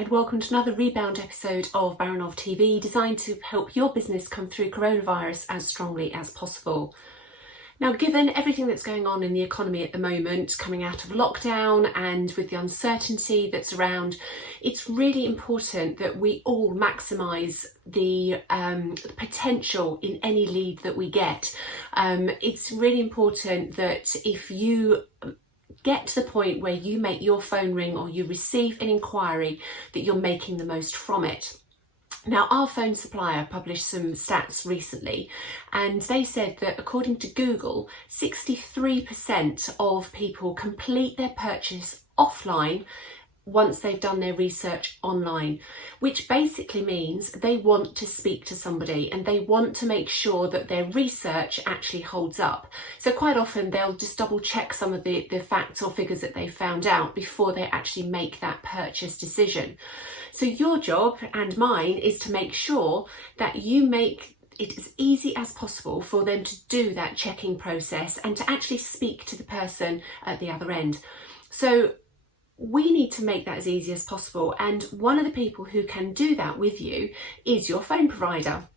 and welcome to another Rebound episode of Baranov TV, designed to help your business come through coronavirus as strongly as possible. Now, given everything that's going on in the economy at the moment, coming out of lockdown and with the uncertainty that's around, it's really important that we all maximise the potential in any lead that we get. It's really important that if you get to the point where you make your phone ring or you receive an inquiry, that you're making the most from it. Now, our phone supplier published some stats recently, and they said that according to Google, 63% of people complete their purchase offline once they've done their research online, which basically means they want to speak to somebody and they want to make sure that their research actually holds up. So quite often they'll just double check some of the facts or figures that they found out before they actually make that purchase decision. So your job and mine is to make sure that you make it as easy as possible for them to do that checking process and to actually speak to the person at the other end. So we need to make that as easy as possible, and one of the people who can do that with you is your phone provider.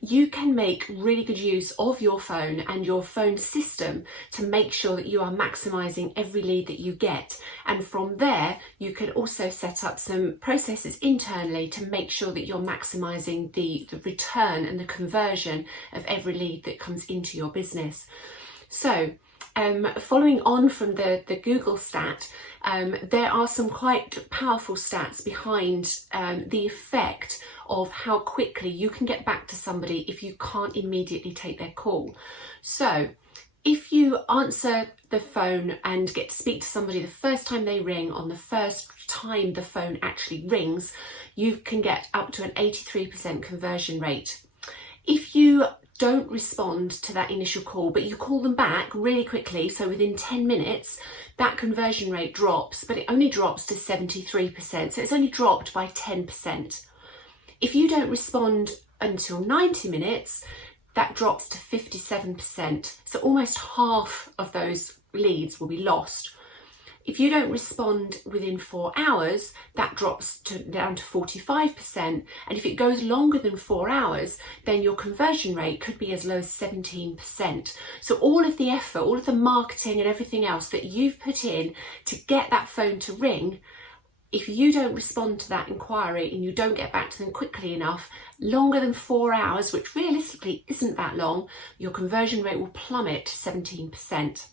You can make really good use of your phone and your phone system to make sure that you are maximising every lead that you get, and from there you can also set up some processes internally to make sure that you're maximising the return and the conversion of every lead that comes into your business. So following on from the Google stat, there are some quite powerful stats behind the effect of how quickly you can get back to somebody if you can't immediately take their call. So if you answer the phone and get to speak to somebody the first time they ring, on the first time the phone actually rings, you can get up to an 83% conversion rate. If you don't respond to that initial call, but you call them back really quickly, so within 10 minutes, that conversion rate drops, but it only drops to 73%, so it's only dropped by 10%. If you don't respond until 90 minutes, that drops to 57%, so almost half of those leads will be lost. If you don't respond within 4 hours, that drops down to 45%. And if it goes longer than 4 hours, then your conversion rate could be as low as 17%. So all of the effort, all of the marketing and everything else that you've put in to get that phone to ring, if you don't respond to that inquiry and you don't get back to them quickly enough, longer than 4 hours, which realistically isn't that long, your conversion rate will plummet to 17%.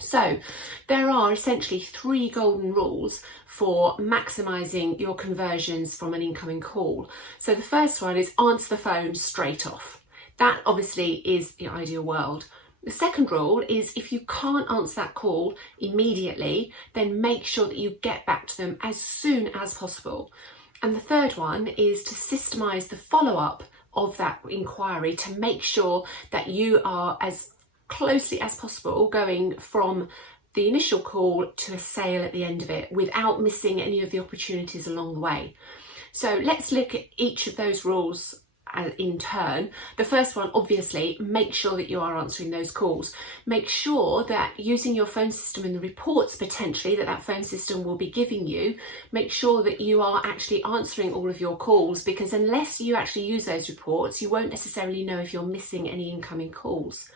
So there are essentially 3 golden rules for maximising your conversions from an incoming call. So the first one is answer the phone straight off. That obviously is the ideal world. The second rule is if you can't answer that call immediately, then make sure that you get back to them as soon as possible. And the third one is to systemize the follow-up of that inquiry to make sure that you are as closely as possible going from the initial call to a sale at the end of it without missing any of the opportunities along the way. So let's look at each of those rules in turn. The first one, obviously, make sure that you are answering those calls. Make sure that using your phone system and the reports potentially that phone system will be giving you, make sure that you are actually answering all of your calls, because unless you actually use those reports, you won't necessarily know if you're missing any incoming calls.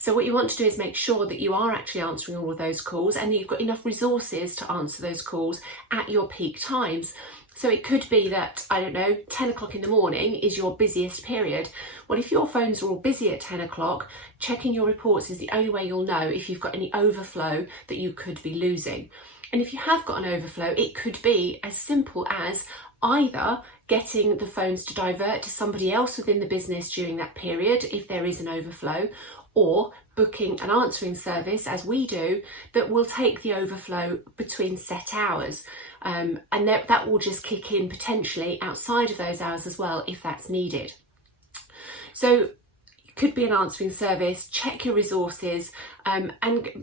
So what you want to do is make sure that you are actually answering all of those calls and that you've got enough resources to answer those calls at your peak times. So it could be that, 10 o'clock in the morning is your busiest period. Well, if your phones are all busy at 10 o'clock, checking your reports is the only way you'll know if you've got any overflow that you could be losing. And if you have got an overflow, it could be as simple as either getting the phones to divert to somebody else within the business during that period, if there is an overflow, or booking an answering service, as we do, that will take the overflow between set hours. And that will just kick in potentially outside of those hours as well, if that's needed. So it could be an answering service, check your resources, and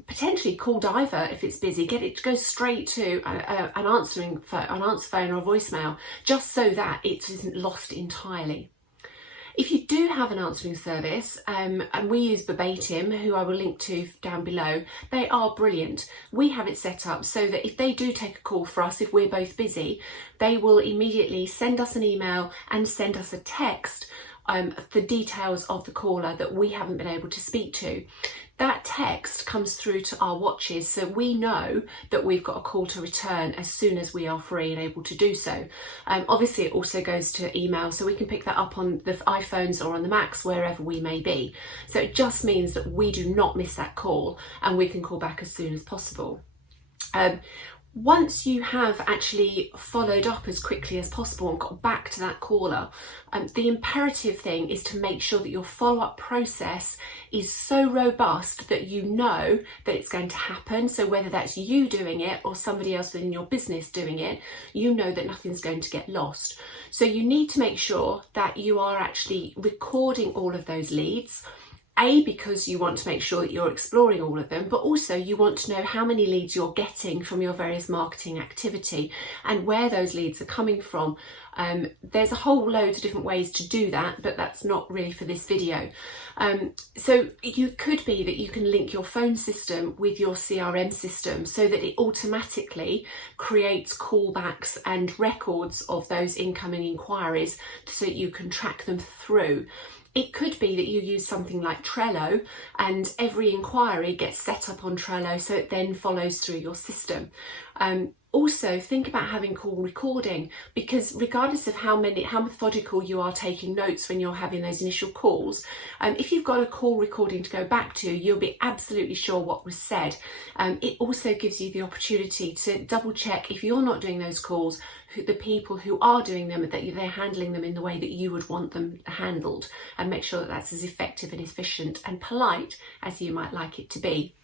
potentially call diver if it's busy. Get it to go straight to an answer phone or a voicemail, just so that it isn't lost entirely. If you do have an answering service, and we use Verbatim, who I will link to down below, they are brilliant. We have it set up so that if they do take a call for us, if we're both busy, they will immediately send us an email and send us a text, the details of the caller that we haven't been able to speak to. That text comes through to our watches, so we know that we've got a call to return as soon as we are free and able to do so. Obviously it also goes to email, so we can pick that up on the iPhones or on the Macs, wherever we may be. So it just means that we do not miss that call and we can call back as soon as possible. Once you have actually followed up as quickly as possible and got back to that caller, the imperative thing is to make sure that your follow-up process is so robust that you know that it's going to happen. So whether that's you doing it or somebody else within your business doing it, you know that nothing's going to get lost. So you need to make sure that you are actually recording all of those leads. Because you want to make sure that you're exploring all of them, but also you want to know how many leads you're getting from your various marketing activity and where those leads are coming from. There's a whole load of different ways to do that, but that's not really for this video. So you could be that you can link your phone system with your CRM system so that it automatically creates callbacks and records of those incoming inquiries so that you can track them through. It could be that you use something like Trello and every inquiry gets set up on Trello so it then follows through your system. Also think about having call recording, because regardless of how methodical you are taking notes when you're having those initial calls, if you've got a call recording to go back to, you'll be absolutely sure what was said. It also gives you the opportunity to double check, if you're not doing those calls, the people who are doing them, that they're handling them in the way that you would want them handled, and make sure that that's as effective and efficient and polite as you might like it to be.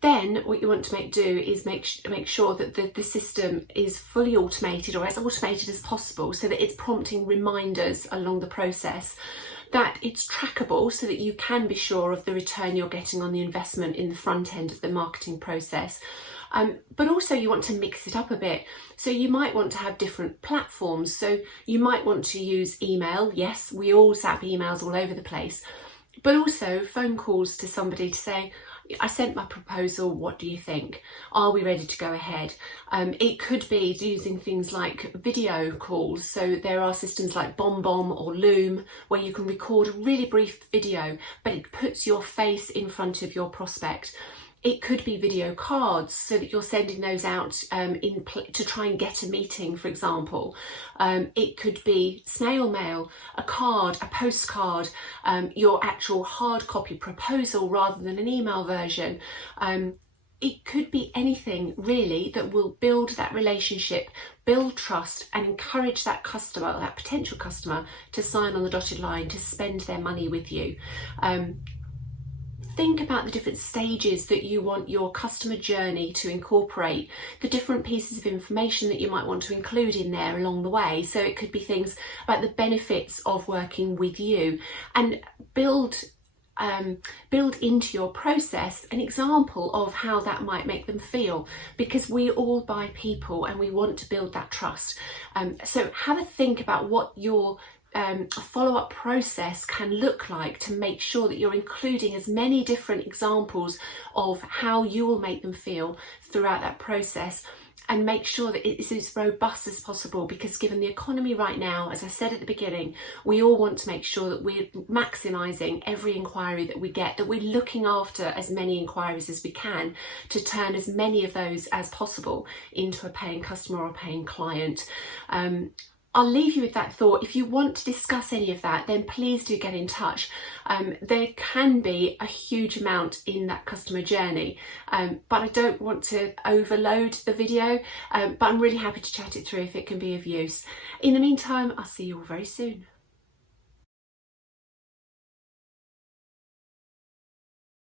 Then what you want to do is make sure that the system is fully automated, or as automated as possible, so that it's prompting reminders along the process, that it's trackable so that you can be sure of the return you're getting on the investment in the front end of the marketing process. But also you want to mix it up a bit. So you might want to have different platforms. So you might want to use email. Yes, we all zap emails all over the place, but also phone calls to somebody to say, I sent my proposal, what do you think? Are we ready to go ahead? It could be using things like video calls. So there are systems like BombBomb or Loom where you can record a really brief video, but it puts your face in front of your prospect. It could be video cards, so that you're sending those out to try and get a meeting, for example. It could be snail mail, a card, a postcard, your actual hard copy proposal rather than an email version. It could be anything really that will build that relationship, build trust, and encourage that customer, that potential customer, to sign on the dotted line, to spend their money with you. Think about the different stages that you want your customer journey to incorporate, the different pieces of information that you might want to include in there along the way. So it could be things about the benefits of working with you, and build into your process an example of how that might make them feel, because we all buy people and we want to build that trust. So have a think about what your follow-up process can look like, to make sure that you're including as many different examples of how you will make them feel throughout that process, and make sure that it is as robust as possible, because given the economy right now, as I said at the beginning, we all want to make sure that we're maximising every inquiry that we get, that we're looking after as many inquiries as we can to turn as many of those as possible into a paying customer or a paying client. I'll leave you with that thought. If you want to discuss any of that, then please do get in touch. There can be a huge amount in that customer journey, but I don't want to overload the video, but I'm really happy to chat it through if it can be of use. In the meantime, I'll see you all very soon.